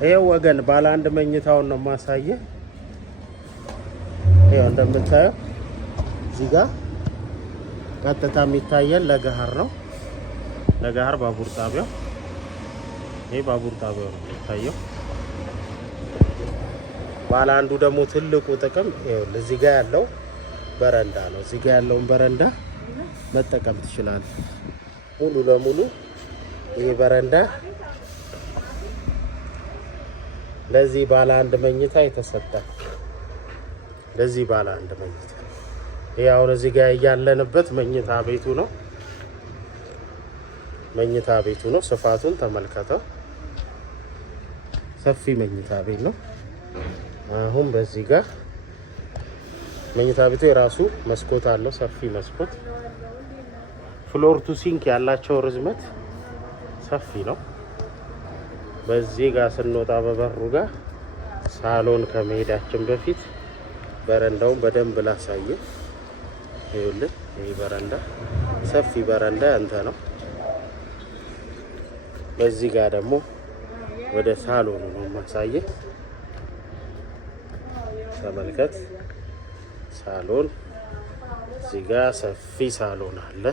ይሄው ወገን ባለ አንድ መኝታውን ነው ማሳየ። ይሄው እንደምታየው እዚህ ጋር ቀጥታ የሚታየን ለገሃር ነው። ለገሃር ባቡር ጣቢያው ይሄ ባቡር ጣቢያው ነው የሚታየው። ባለ አንዱ ደግሞ ትልቁ ጥቅም ይሄው እዚህ ጋር ያለው በረንዳ ነው። እዚህ ጋር ያለውን በረንዳ መጠቀም ትችላለህ ሙሉ ለሙሉ። ይሄ በረንዳ ለዚህ ባለ አንድ መኝታ የተሰጠ ለዚህ ባለ አንድ መኝታ። ይሄ አሁን እዚህ ጋር ያለንበት መኝታ ቤቱ ነው። መኝታ ቤቱ ነው። ስፋቱን ተመልከተው። ሰፊ መኝታ ቤት ነው። አሁን በዚህ ጋር መኝታ ቤቱ የራሱ መስኮት አለው። ሰፊ መስኮት። ፍሎር ቱ ሲንክ ያላቸው ርዝመት ሰፊ ነው። በዚህ ጋር ስንወጣ በበሩ ጋር ሳሎን ከመሄዳችን በፊት በረንዳውን በደንብ ላሳየ። ይኸውልህ ይሄ በረንዳ ሰፊ በረንዳ ያንተ ነው። በዚህ ጋር ደግሞ ወደ ሳሎኑ ነው ማሳየ። ተመልከት። ሳሎን እዚህ ጋር ሰፊ ሳሎን አለ።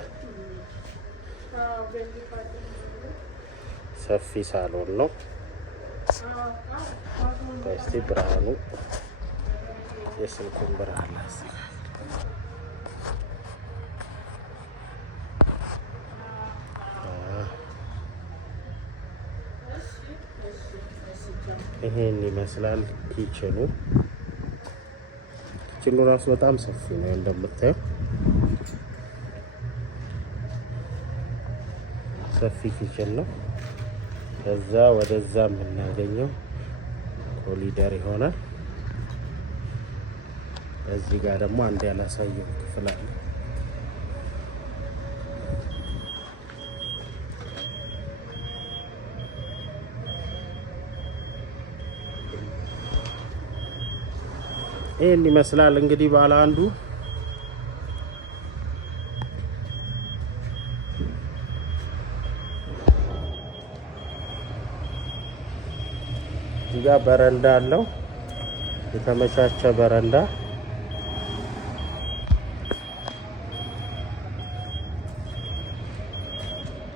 ሰፊ ሳሎን ነው። እስቲ ብርሃኑ የስልኩን ብርሃን ላስተካክል። ይሄን ይመስላል ኪችኑ። ኪችኑ ራሱ በጣም ሰፊ ነው እንደምታየው። ሰፊ ኪችን ነው። ከዛ ወደዛ የምናገኘው ኮሊደር ይሆናል። እዚህ ጋር ደግሞ አንድ ያላሳየው ክፍል አለ። ይሄን ይመስላል እንግዲህ ባለ አንዱ። እዚህ ጋር በረንዳ አለው። የተመቻቸ በረንዳ።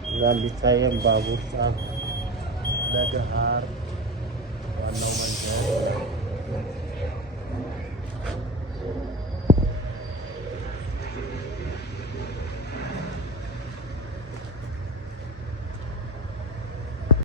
እዛም ቢታየም ባቡር ጣቢያ ለገሃር ዋናው መንገድ